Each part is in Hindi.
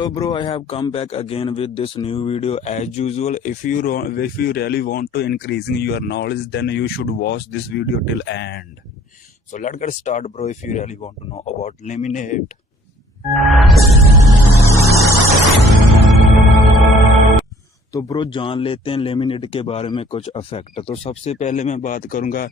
Hello bro, I have come back again with this new video as usual. If you really want to increasing your knowledge, then you should watch this video till end. So let's get started bro. If you really want to know about laminate. तो ब्रो जान लेते हैं लेमिनेट के बारे में कुछ इफेक्ट। तो सबसे पहले मैं बात करूंगा, I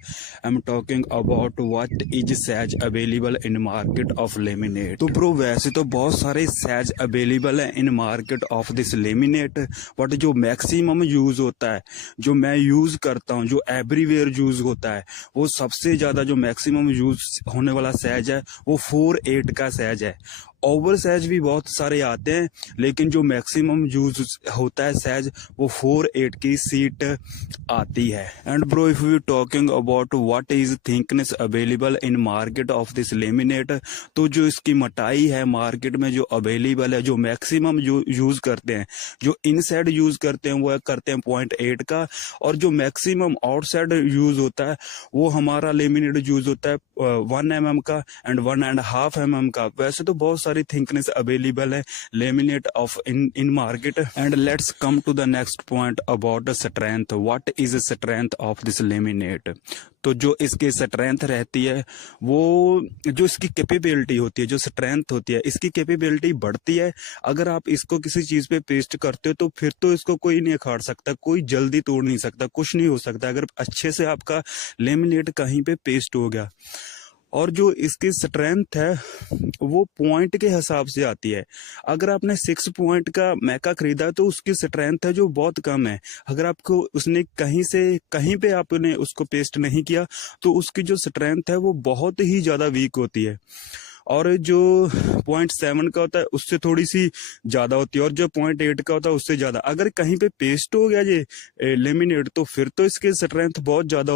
am talking about what is size available in market of laminate. तो ब्रो वैसे तो बहुत सारे साइज अवेलेबल है इन market of this laminate, but जो मैक्सिमम यूज होता है, जो मैं यूज करता हूं, जो एवरीवेयर यूज होता है, वो सबसे ज्यादा जो मैक्सिमम यूज होने वाला साइज है वो 4/8 का साइज है। ओवर साइज भी बहुत सारे आते हैं, लेकिन जो मैक्सिमम यूज होता है साइज वो 4/8 की सीट आती है। And bro if you talking about what is thickness available in market of this laminate, तो जो इसकी मोटाई है मार्केट में जो अवेलेबल है, जो मैक्सिमम जो यूज करते हैं, जो इनसाइड यूज करते हैं वो करते हैं 0.8 का, और जो मैक्सिमम आउटसाइड यूज होता है वो हमारा लेमिनेट यूज होता है 1 mm का एंड 1.5 mm का। वैसे तो बहुत सारी थिकनेस अवेलेबल है laminate of in market. And let's come to the next point about strength. What is strength of this laminate. तो जो इसकी स्ट्रेंथ रहती है, वो जो इसकी कैपेबिलिटी होती है, जो स्ट्रेंथ होती है, इसकी कैपेबिलिटी बढ़ती है अगर आप इसको किसी चीज पे पेस्ट करते हो, तो फिर तो इसको कोई नहीं अखाड़ सकता, कोई जल्दी तोड़ नहीं सकता, कुछ नहीं हो सकता अगर अच्छे से आपका लेमिनेट कहीं पे पेस्ट हो गया। और जो इसकी स्ट्रेंथ है वो पॉइंट के हिसाब से आती है। अगर आपने 6 पॉइंट का मैका खरीदा तो उसकी स्ट्रेंथ है जो बहुत कम है। अगर आपको उसने कहीं पे आपने उसको पेस्ट नहीं किया तो उसकी जो स्ट्रेंथ है वो बहुत ही ज्यादा वीक होती है। और जो 0.7 का होता है उससे थोड़ी सी ज्यादा होती है, और जो 0.8 का होता है उससे ज्यादा। अगर कहीं पे पेस्ट हो गया ये लेमिनेट तो फिर तो इसकी स्ट्रेंथ बहुत ज्यादा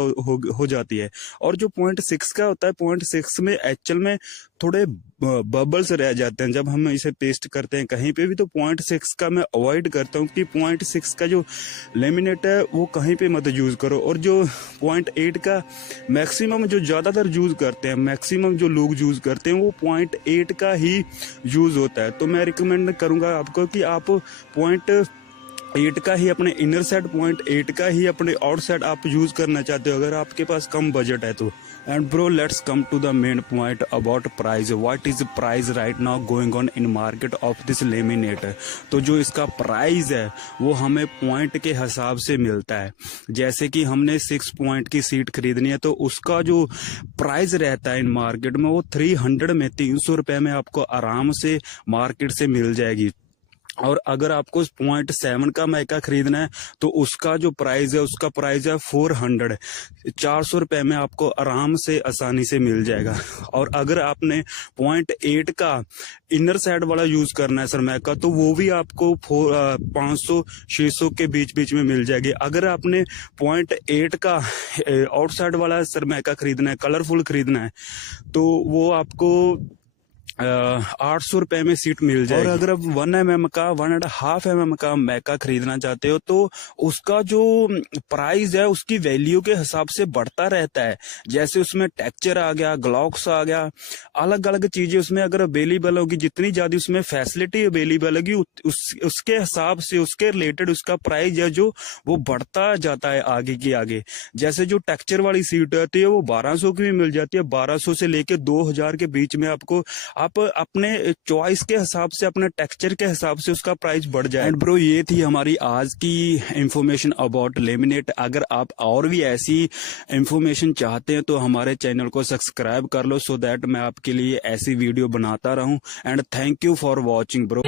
हो जाती है। और जो 0.6 का होता है, 0.6 में एक्चुअल में थोड़े बबल्स रह जाते हैं जब हम इसे पेस्ट करते हैं कहीं पे भी। तो 0.6 का मैं अवॉइड करता हूँ कि 0.6 का जो लेमिनेट है वो कहीं पे मत यूज करो। और जो 0.8 का मैक्सिमम जो ज्यादातर यूज करते हैं, मैक्सिमम जो लोग यूज करते हैं वो 0.8 का ही यूज होता है। तो मैं रिकमेंड करूंगा आपको कि आप 0.8 का ही अपने इनर साइड, 0.8 का ही अपने आउट साइड आप यूज करना चाहते हो अगर आपके पास कम बजट है तो। And bro let's come to the main point about price. What is price right now going on in market of this laminate. तो जो इसका प्राइस है वो हमें पॉइंट के हिसाब से मिलता है। जैसे कि हमने 6 पॉइंट की सीट खरीदनी है तो उसका जो प्राइस रहता है इन मार्केट में वो 300 रुपए में आपको आराम से मार्केट से मिल जाएगी। और अगर आपको 0.7 का मैका खरीदना है तो उसका जो प्राइस है, उसका प्राइस है 400 रुपए में आपको आराम से आसानी से मिल जाएगा। और अगर आपने 0.8 का इनर साइड वाला यूज करना है सरमैका तो वो भी आपको 500-600 के बीच में मिल जाएगी। अगर आपने 0.8 का आउटसाइड वाला सरमैका खरीदना है, कलरफुल खरीदना है, तो वो आपको 800 रुपए में सीट मिल जाएगी। और अगर आप 1 mm का 1.5 mm का मैका खरीदना चाहते हो तो उसका जो प्राइस है उसकी वैल्यू के हिसाब से बढ़ता रहता है। जैसे उसमें टेक्सचर आ गया, ग्लॉक्स आ गया, अलग अलग चीजें उसमें अगर अवेलेबल होगी, जितनी ज्यादा उसमें फैसिलिटी अवेलेबल होगी उसके हिसाब से, उसके रिलेटेड उसका प्राइस है जो वो बढ़ता जाता है आगे की आगे। जैसे जो टेक्सचर वाली सीट आती है वो 1200 की भी मिल जाती है, 1200 से लेके 2000 के बीच में आपको आप अपने चॉइस के हिसाब से, अपने टेक्सचर के हिसाब से उसका प्राइस बढ़ जाए। एंड ब्रो ये थी हमारी आज की इंफॉर्मेशन अबाउट लेमिनेट। अगर आप और भी ऐसी इंफॉर्मेशन चाहते हैं तो हमारे चैनल को सब्सक्राइब कर लो, सो दैट मैं आपके लिए ऐसी वीडियो बनाता रहूं। And thank you for watching bro.